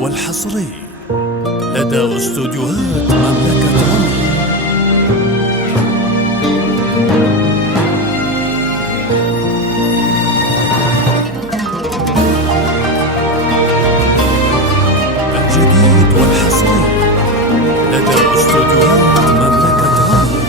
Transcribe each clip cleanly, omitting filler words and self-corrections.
والحصري لدى استوديوهات مملكة عمر. الجديد والحصري لدى استوديوهات مملكة عمر.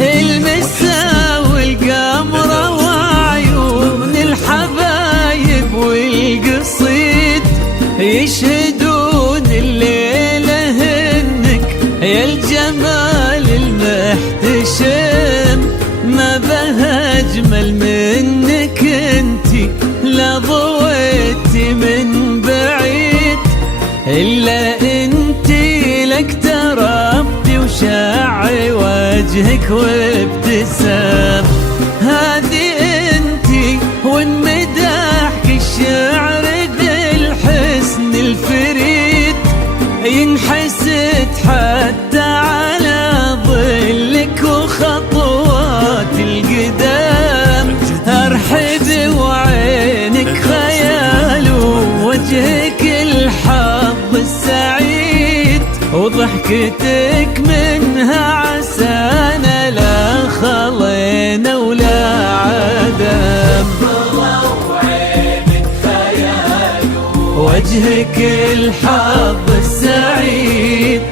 المسا والقمرة وعيون الحبايب والقصيد يشهدون الليلة هنك يا الجمال المحتشم. ما بها أجمل منك انتي لا ضويتي من بعيد، إلا انتي لك تربتي وشاعي وجهك وابتسام. هذه انتي وانمدحك الشعر بالحسن الفريد ينحسد حتى على ظلك وخطوات القدام. ارحب وعينك خيال ووجهك الحظ السعيد، وضحكتك منها عسانا لا خلينا ولا عدم. وعينك خيال وجهك الحظ السعيد،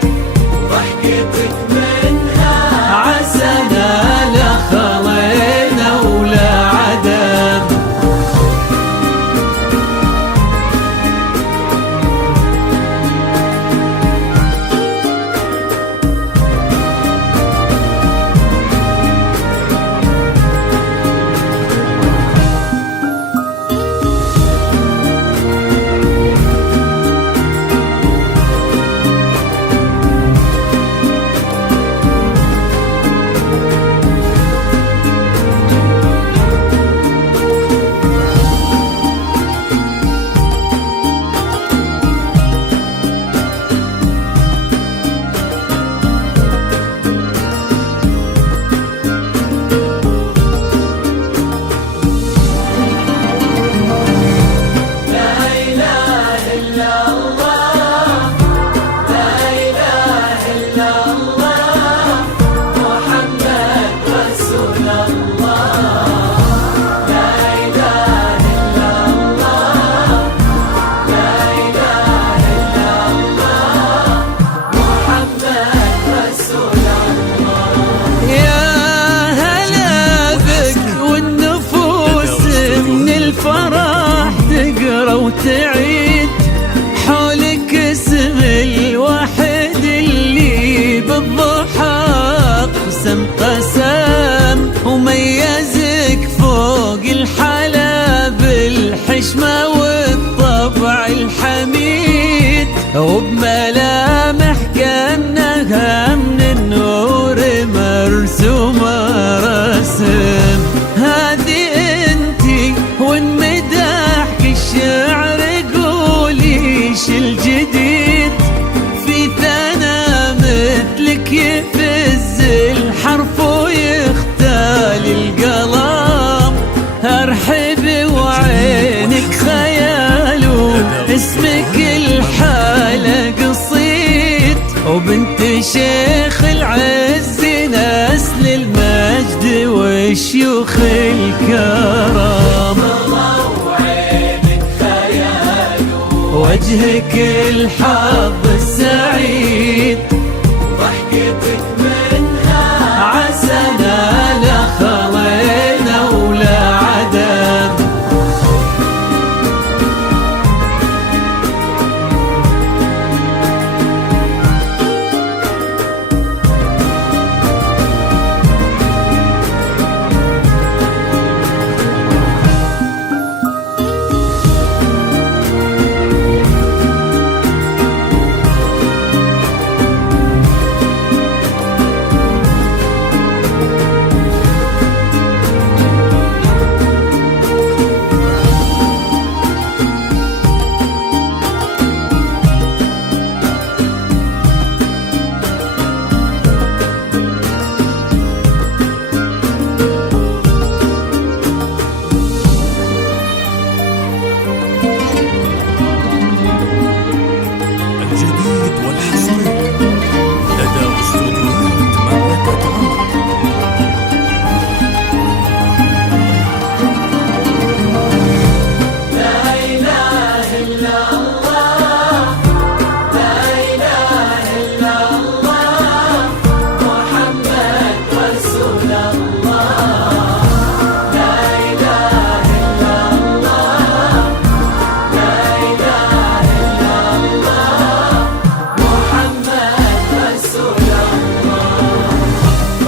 ضحكتك منها عسانا لا خلينا ولا عدم. الفرح تقرا وتعيد حولك اسم الواحد اللي بالضحى اقسم قسم، وميزك فوق الحلا بالحشمة والطبع الحميد، وبملامح كأنها من النور مرسومة رسم. هذه انتي وانمدحك الشعر قوليش الجديد، في ثنا مثلك يفز الحرف ويختال القلم. ارحب وعينك خيال اسمك الحالة قصيد، وبنت شيخ العز نسل المجد وشيوخ الكرم. وجهك الحظ السعيد، ضحكتك منها عسانا لا خلينا ولا عدم.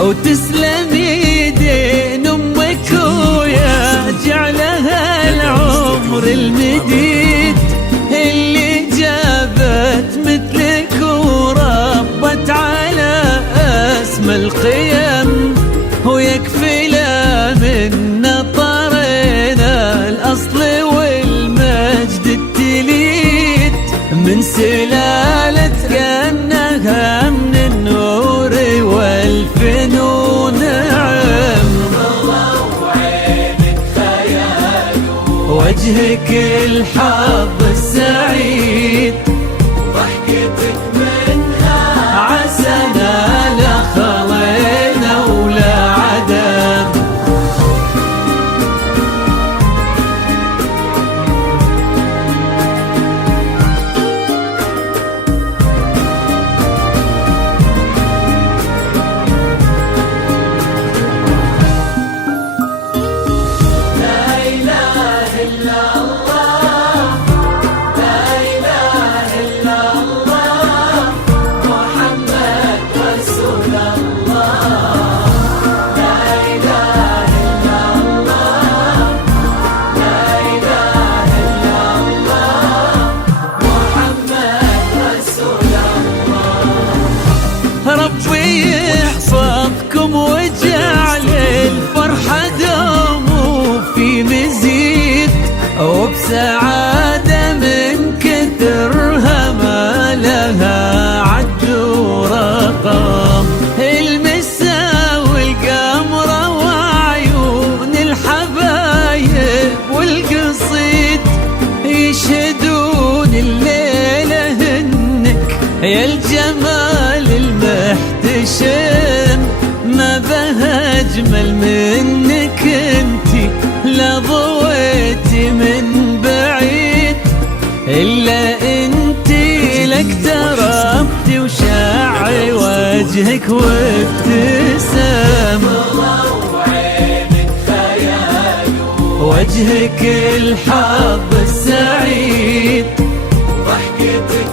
وتسلم يدين أمك ويا جعلها العمر المديد اللي جابت مثلك وربت على اسم القيم، ويكفي لا من نطرنا الأصل والمجد التليد من سلالة كأنها من النور والفنون نعم. وجهك الحظ السعيد ضحكتك منها عسنا لا خلينا ولا عدم. ربي يحفظكم وجعل الفرحة دوم وفي مزيد وبسعادة من كثرها ما لها عد ورقم. المسا والقمرة وعيون الحبايب والقصيد يشهدون الليلة هنك يا الجمال المحتشم. ما بها أجمل منك انتي لا ضويتي من بعيد إلا انتي لك تربتي وشاعي وجهك وابتسام. وجهك الحظ السعيد ضحكتك